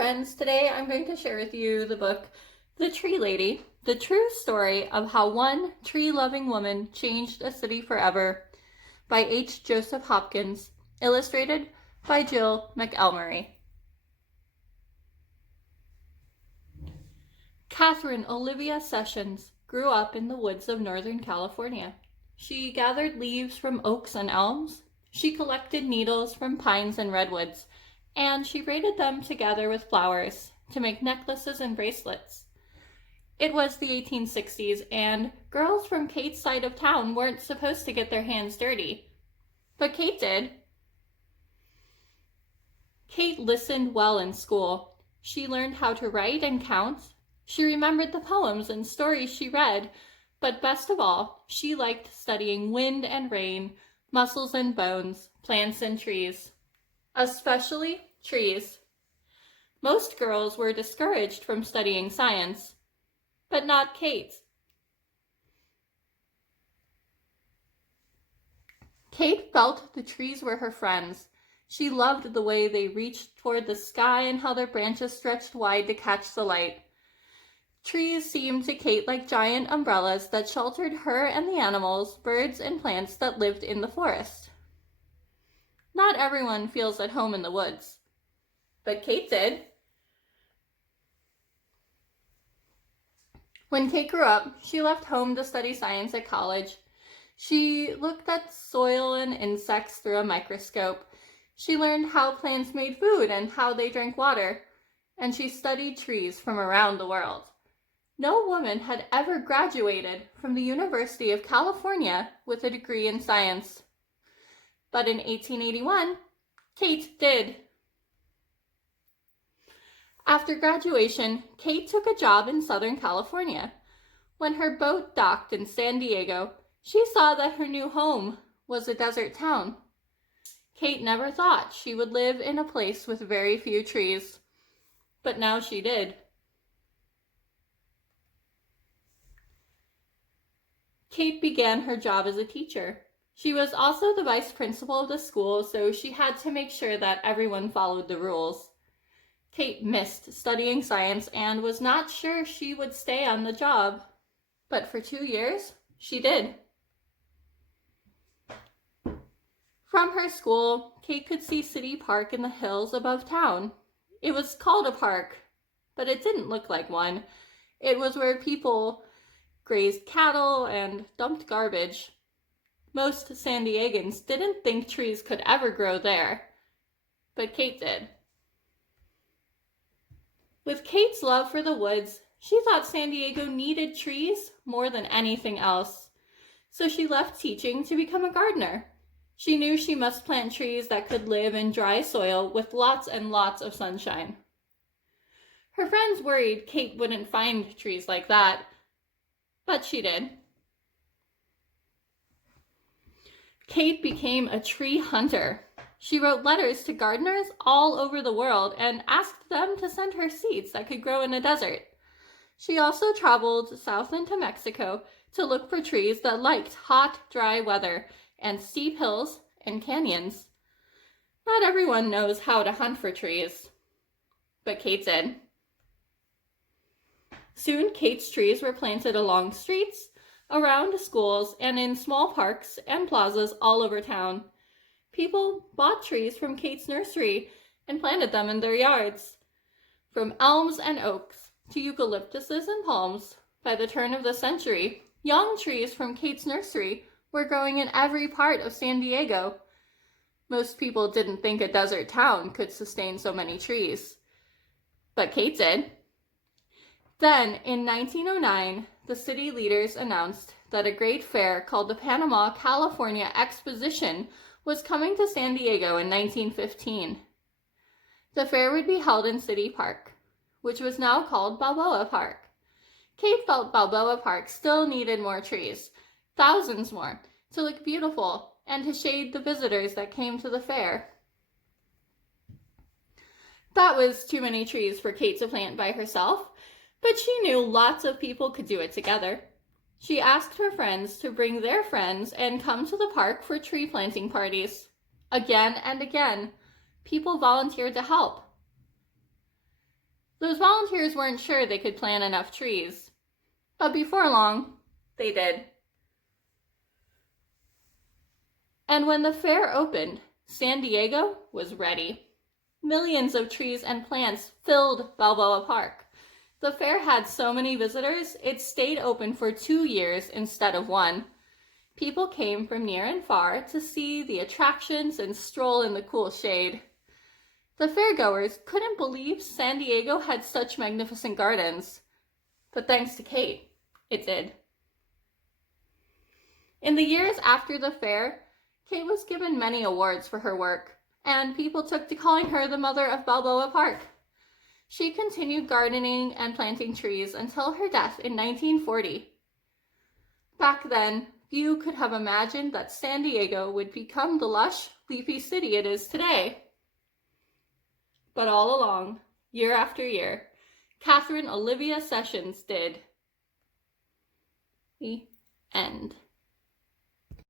friends, today I'm going to share with you the book The Tree Lady, the true story of how one tree-loving woman changed a city forever, by H. Joseph Hopkins, illustrated by Jill McElmurray. Catherine Olivia Sessions grew up in the woods of Northern California. She gathered leaves from oaks and elms. She collected needles from pines and redwoods, and she braided them together with flowers to make necklaces and bracelets. It was the 1860s, and girls from Kate's side of town weren't supposed to get their hands dirty. But Kate did. Kate listened well in school. She learned how to write and count. She remembered the poems and stories she read, but best of all, she liked studying wind and rain, muscles and bones, plants and trees. Especially trees. Most girls were discouraged from studying science, but not Kate. Kate felt the trees were her friends. She loved the way they reached toward the sky and how their branches stretched wide to catch the light. Trees seemed to Kate like giant umbrellas that sheltered her and the animals, birds, and plants that lived in the forest. Not everyone feels at home in the woods, but Kate did. When Kate grew up, she left home to study science at college. She looked at soil and insects through a microscope. She learned how plants made food and how they drank water, and she studied trees from around the world. No woman had ever graduated from the University of California with a degree in science. But in 1881, Kate did. After graduation, Kate took a job in Southern California. When her boat docked in San Diego, she saw that her new home was a desert town. Kate never thought she would live in a place with very few trees, but now she did. Kate began her job as a teacher. She was also the vice principal of the school, so she had to make sure that everyone followed the rules. Kate missed studying science and was not sure she would stay on the job, but for 2 years, she did. From her school, Kate could see City Park in the hills above town. It was called a park, but it didn't look like one. It was where people grazed cattle and dumped garbage. Most San Diegans didn't think trees could ever grow there, but Kate did. With Kate's love for the woods, she thought San Diego needed trees more than anything else, so she left teaching to become a gardener. She knew she must plant trees that could live in dry soil with lots and lots of sunshine. Her friends worried Kate wouldn't find trees like that, but she did. Kate became a tree hunter. She wrote letters to gardeners all over the world and asked them to send her seeds that could grow in a desert. She also traveled south into Mexico to look for trees that liked hot, dry weather and steep hills and canyons. Not everyone knows how to hunt for trees, but Kate did. Soon, Kate's trees were planted along streets, around schools, and in small parks and plazas all over town. People bought trees from Kate's nursery and planted them in their yards. From elms and oaks to eucalyptuses and palms, by the turn of the century, young trees from Kate's nursery were growing in every part of San Diego. Most people didn't think a desert town could sustain so many trees, but Kate did. Then, in 1909, the city leaders announced that a great fair called the Panama, California Exposition was coming to San Diego in 1915. The fair would be held in City Park, which was now called Balboa Park. Kate felt Balboa Park still needed more trees, thousands more, to look beautiful and to shade the visitors that came to the fair. That was too many trees for Kate to plant by herself, but she knew lots of people could do it together. She asked her friends to bring their friends and come to the park for tree planting parties. Again and again, people volunteered to help. Those volunteers weren't sure they could plant enough trees, but before long, they did. And when the fair opened, San Diego was ready. Millions of trees and plants filled Balboa Park. The fair had so many visitors, it stayed open for 2 years instead of 1. People came from near and far to see the attractions and stroll in the cool shade. The fairgoers couldn't believe San Diego had such magnificent gardens, but thanks to Kate, it did. In the years after the fair, Kate was given many awards for her work, and people took to calling her the mother of Balboa Park. She continued gardening and planting trees until her death in 1940. Back then, few could have imagined that San Diego would become the lush, leafy city it is today. But all along, year after year, Catherine Olivia Sessions did. The end.